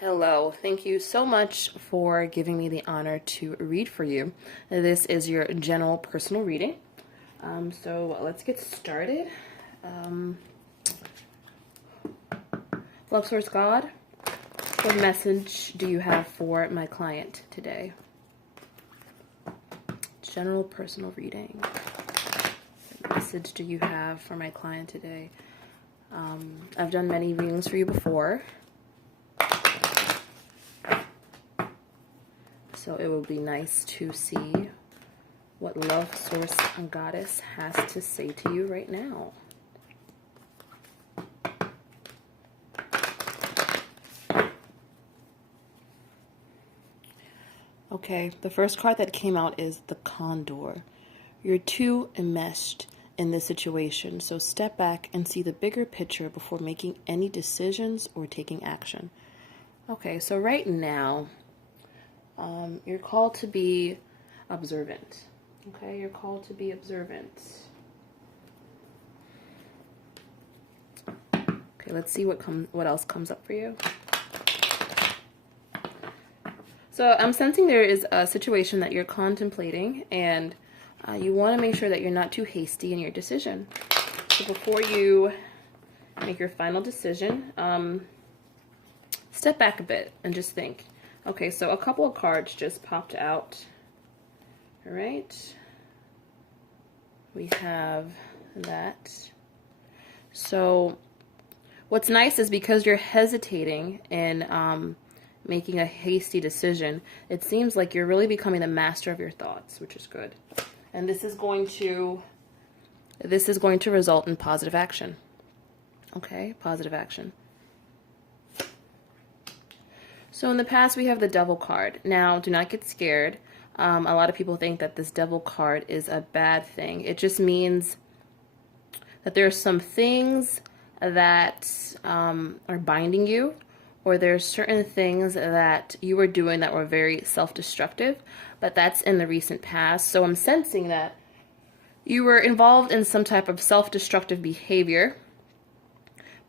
Hello, thank you so much for giving me the honor to read for you. This is your general personal reading. So let's get started. Love Source God, what message do you have for my client today? General personal reading. What message do you have for my client today? I've done many readings for you before. So it will be nice to see what Love Source Goddess has to say to you right now. Okay, the first card that came out is the Condor. You're too enmeshed in this situation, so step back and see the bigger picture before making any decisions or taking action. Okay, so right now, you're called to be observant. Okay, you're called to be observant. Okay, let's see what else comes up for you. So I'm sensing there is a situation that you're contemplating, and you want to make sure that you're not too hasty in your decision. So before you make your final decision, step back a bit and just think. Okay, so a couple of cards just popped out. All right. We have that. So what's nice is because you're hesitating and making a hasty decision, it seems like you're really becoming the master of your thoughts, which is good. And this is going to result in positive action. Okay, positive action. So in the past, we have the Devil card. Now, do not get scared. A lot of people think that this Devil card is a bad thing. It just means that there are some things that are binding you, or there's certain things that you were doing that were very self-destructive, but that's in the recent past. So I'm sensing that you were involved in some type of self-destructive behavior,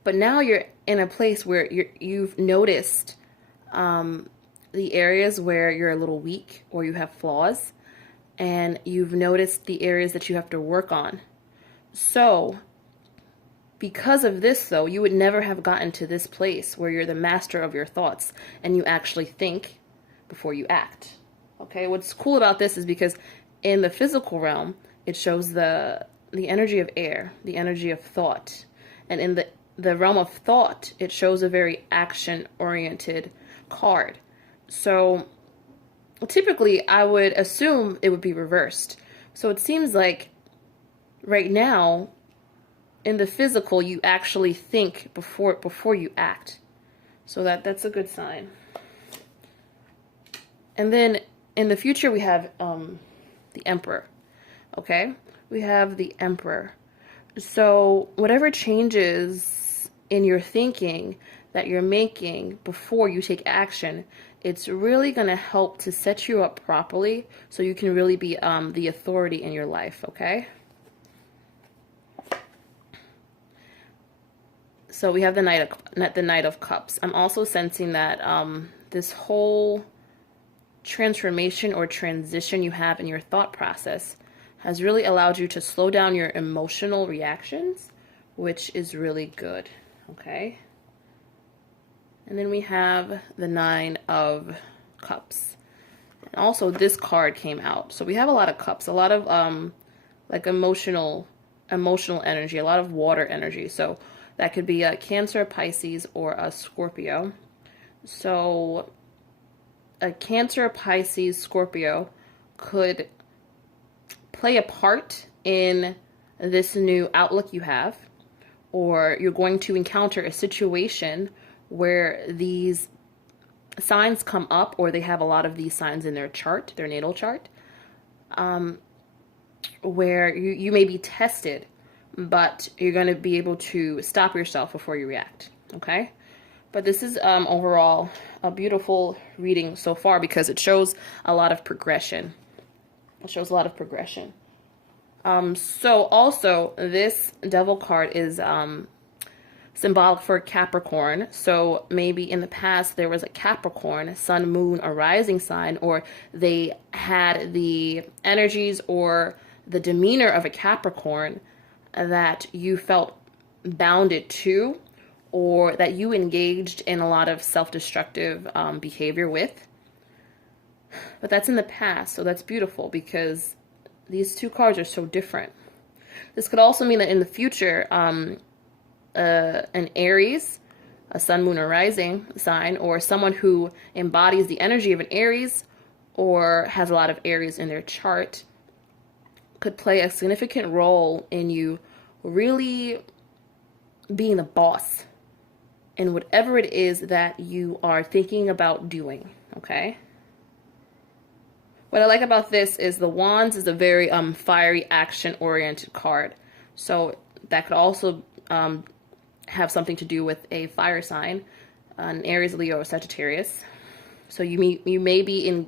but now you're in a place where you've noticed the areas where you're a little weak or you have flaws, and you've noticed the areas that you have to work on. So because of this, though, you would never have gotten to this place where you're the master of your thoughts and you actually think before you act. Okay, what's cool about this is because in the physical realm, it shows the energy of air, the energy of thought. And in the realm of thought, it shows a very action-oriented card. So typically I would assume it would be reversed. So it seems like right now in the physical you actually think before you act. So that's a good sign. And then in the future we have the Emperor. Okay? We have the Emperor. So whatever changes in your thinking that you're making before you take action, it's really going to help to set you up properly so you can really be the authority in your life, okay? So we have the Knight of Cups. I'm also sensing that this whole transformation or transition you have in your thought process has really allowed you to slow down your emotional reactions, which is really good, okay? And then we have the Nine of Cups. And also this card came out. So we have a lot of cups, a lot of like emotional energy, a lot of water energy. So that could be a Cancer, Pisces, or a Scorpio. So a Cancer, Pisces, Scorpio could play a part in this new outlook you have, or you're going to encounter a situation where these signs come up, or they have a lot of these signs in their chart, their natal chart, where you may be tested, but you're going to be able to stop yourself before you react, okay? But this is overall a beautiful reading so far because it shows a lot of progression. It shows a lot of progression. So also, this Devil card is symbolic for Capricorn. So maybe in the past there was a Capricorn, sun, moon, or rising sign, or they had the energies or the demeanor of a Capricorn that you felt bounded to, or that you engaged in a lot of self-destructive behavior with. But that's in the past, so that's beautiful because these two cards are so different. This could also mean that in the future, an Aries, a sun, moon, or rising sign, or someone who embodies the energy of an Aries or has a lot of Aries in their chart could play a significant role in you really being the boss in whatever it is that you are thinking about doing, okay? What I like about this is the Wands is a very fiery, action-oriented card. So that could also have something to do with a fire sign, an Aries, Leo, or Sagittarius. So you may be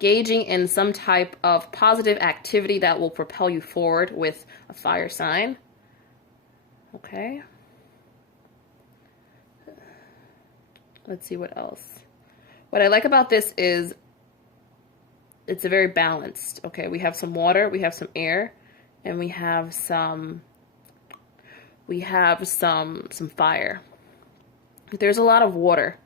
engaging in some type of positive activity that will propel you forward with a fire sign. Okay. Let's see what else. What I like about this is it's a very balanced. Okay, we have some water, we have some air, and we have some fire. There's a lot of water.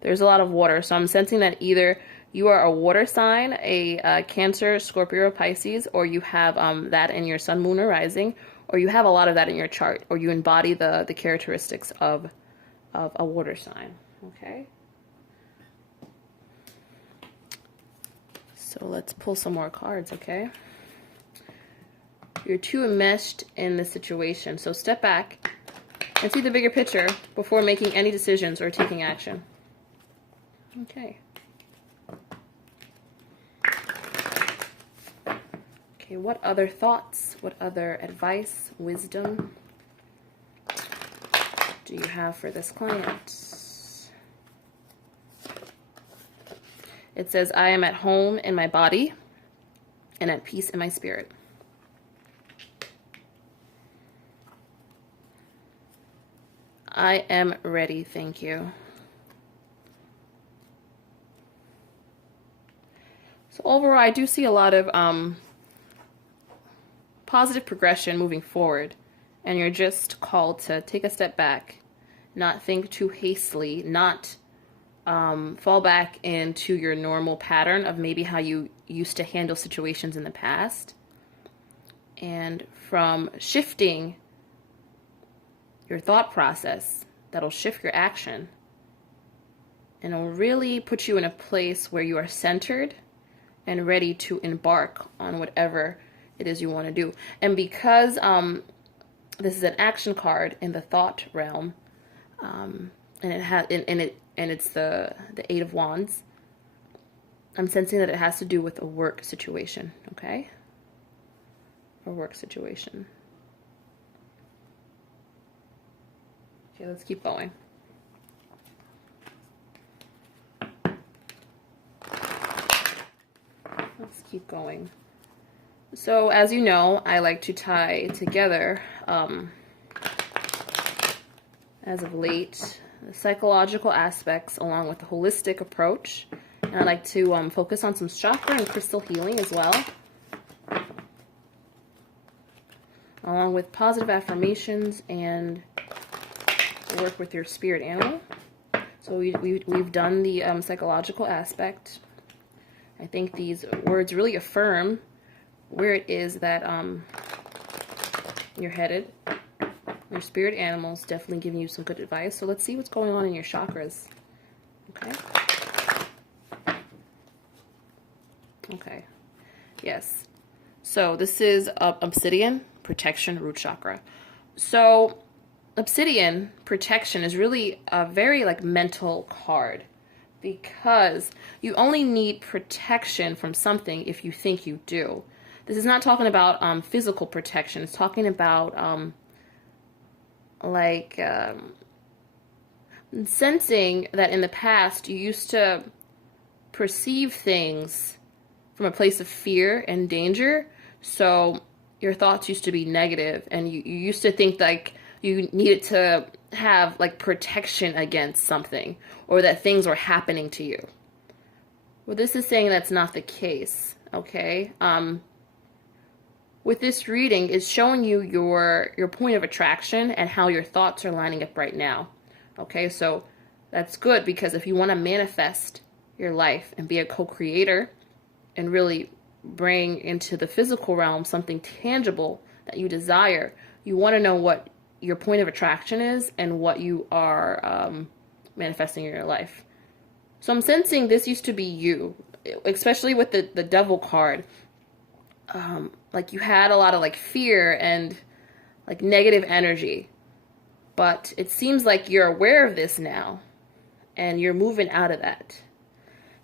There's a lot of water. So I'm sensing that either you are a water sign, a Cancer, Scorpio, or Pisces, or you have that in your sun, moon, or rising, or you have a lot of that in your chart, or you embody the characteristics of a water sign. Okay. So let's pull some more cards, okay? You're too enmeshed in the situation. So step back and see the bigger picture before making any decisions or taking action. Okay. Okay, what other thoughts, what other advice, wisdom do you have for this client? It says, I am at home in my body and at peace in my spirit. I am ready, thank you. So overall, I do see a lot of positive progression moving forward, and you're just called to take a step back, not think too hastily, not fall back into your normal pattern of maybe how you used to handle situations in the past, and from shifting your thought process, that'll shift your action, and it'll really put you in a place where you are centered and ready to embark on whatever it is you want to do. And because this is an action card in the thought realm, and it has and it's the Eight of Wands, I'm sensing that it has to do with a work situation, okay? A work situation. Okay, let's keep going. Let's keep going. So, as you know, I like to tie together, as of late, the psychological aspects along with the holistic approach. And I like to focus on some chakra and crystal healing as well, along with positive affirmations and work with your spirit animal. So we've done the psychological aspect. I think these words really affirm where it is that you're headed. Your spirit animals definitely giving you some good advice. So let's see what's going on in your chakras. Okay. Okay. Yes. So this is Obsidian, protection, root chakra. So Obsidian, protection, is really a very mental card, because you only need protection from something if you think you do. This is not talking about physical protection. It's talking about sensing that in the past you used to perceive things from a place of fear and danger. So your thoughts used to be negative, and you used to think like you needed to have like protection against something, or that things are happening to you. Well, this is saying that's not the case, okay? With this reading, it's showing you your point of attraction and how your thoughts are lining up right now. Okay, so that's good, because if you want to manifest your life and be a co-creator and really bring into the physical realm something tangible that you desire, you want to know what your point of attraction is and what you are manifesting in your life. So I'm sensing this used to be you, especially with the Devil card. Like you had a lot of like fear and like negative energy, but it seems like you're aware of this now and you're moving out of that.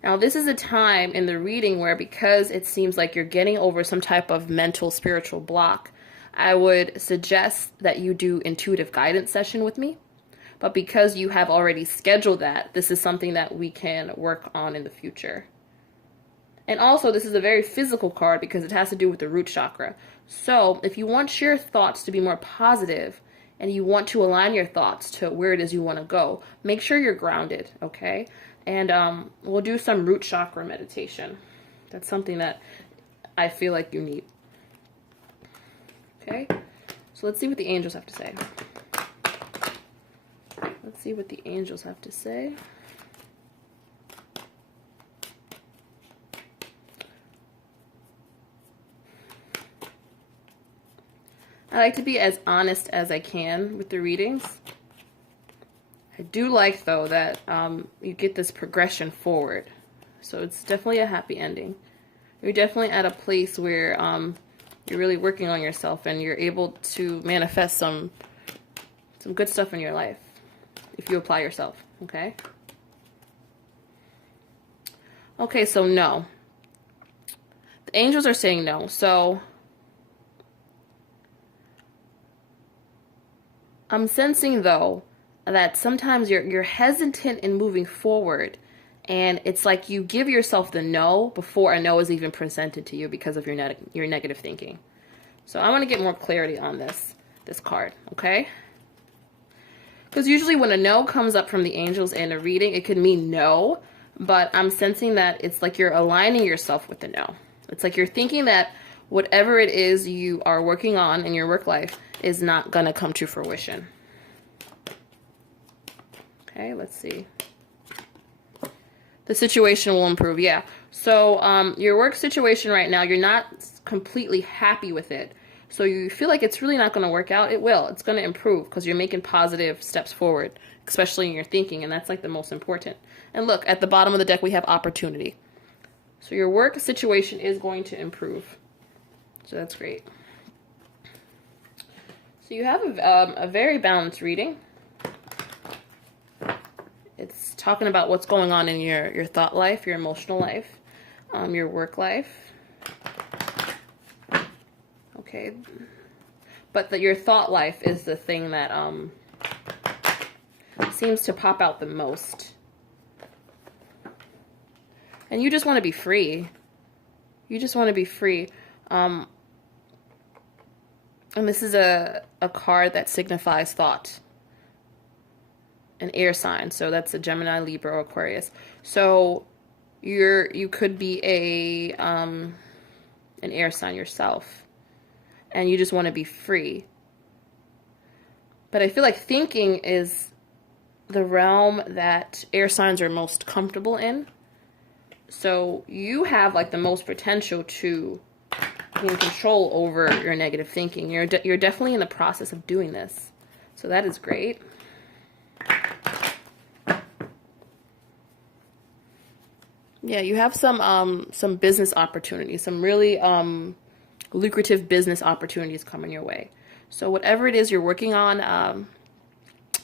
Now, this is a time in the reading where, because it seems like you're getting over some type of mental, spiritual block, I would suggest that you do intuitive guidance session with me. But because you have already scheduled that, this is something that we can work on in the future. And also, this is a very physical card because it has to do with the root chakra. So if you want your thoughts to be more positive and you want to align your thoughts to where it is you want to go, make sure you're grounded, okay? And we'll do some root chakra meditation. That's something that I feel like you need. Okay? So let's see what the angels have to say. Let's see what the angels have to say. I like to be as honest as I can with the readings. I do like, though, that you get this progression forward. So it's definitely a happy ending. You're definitely at a place where you're really working on yourself and you're able to manifest some good stuff in your life if you apply yourself, okay? Okay, so no. The angels are saying no. So I'm sensing, though, that sometimes you're hesitant in moving forward, and it's like you give yourself the no before a no is even presented to you because of your negative thinking. So I want to get more clarity on this card, okay? Because usually when a no comes up from the angels in a reading, it could mean no, but I'm sensing that it's like you're aligning yourself with the no. It's like you're thinking that whatever it is you are working on in your work life is not going to come to fruition. Okay, let's see. The situation will improve, yeah. So your work situation right now, you're not completely happy with it. So you feel like it's really not going to work out. It will. It's going to improve because you're making positive steps forward, especially in your thinking, and that's like the most important. And look, at the bottom of the deck, we have opportunity. So your work situation is going to improve. So that's great. So you have a very balanced reading. It's talking about what's going on in your thought life, your emotional life, your work life. Okay. But your thought life is the thing that seems to pop out the most. And you just want to be free. You just want to be free. And this is a card that signifies thought. An air sign, so that's a Gemini, Libra, or Aquarius. So you could be an air sign yourself, and you just want to be free. But I feel like thinking is the realm that air signs are most comfortable in. So you have like the most potential to be in control over your negative thinking. You're definitely in the process of doing this, so that is great. Yeah, you have some business opportunities, some really lucrative business opportunities coming your way. So whatever it is you're working on,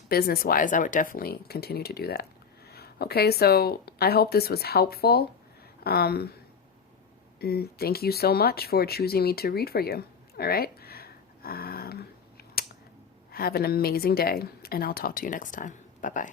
business-wise, I would definitely continue to do that. Okay, so I hope this was helpful. And thank you so much for choosing me to read for you. All right. Have an amazing day, and I'll talk to you next time. Bye-bye.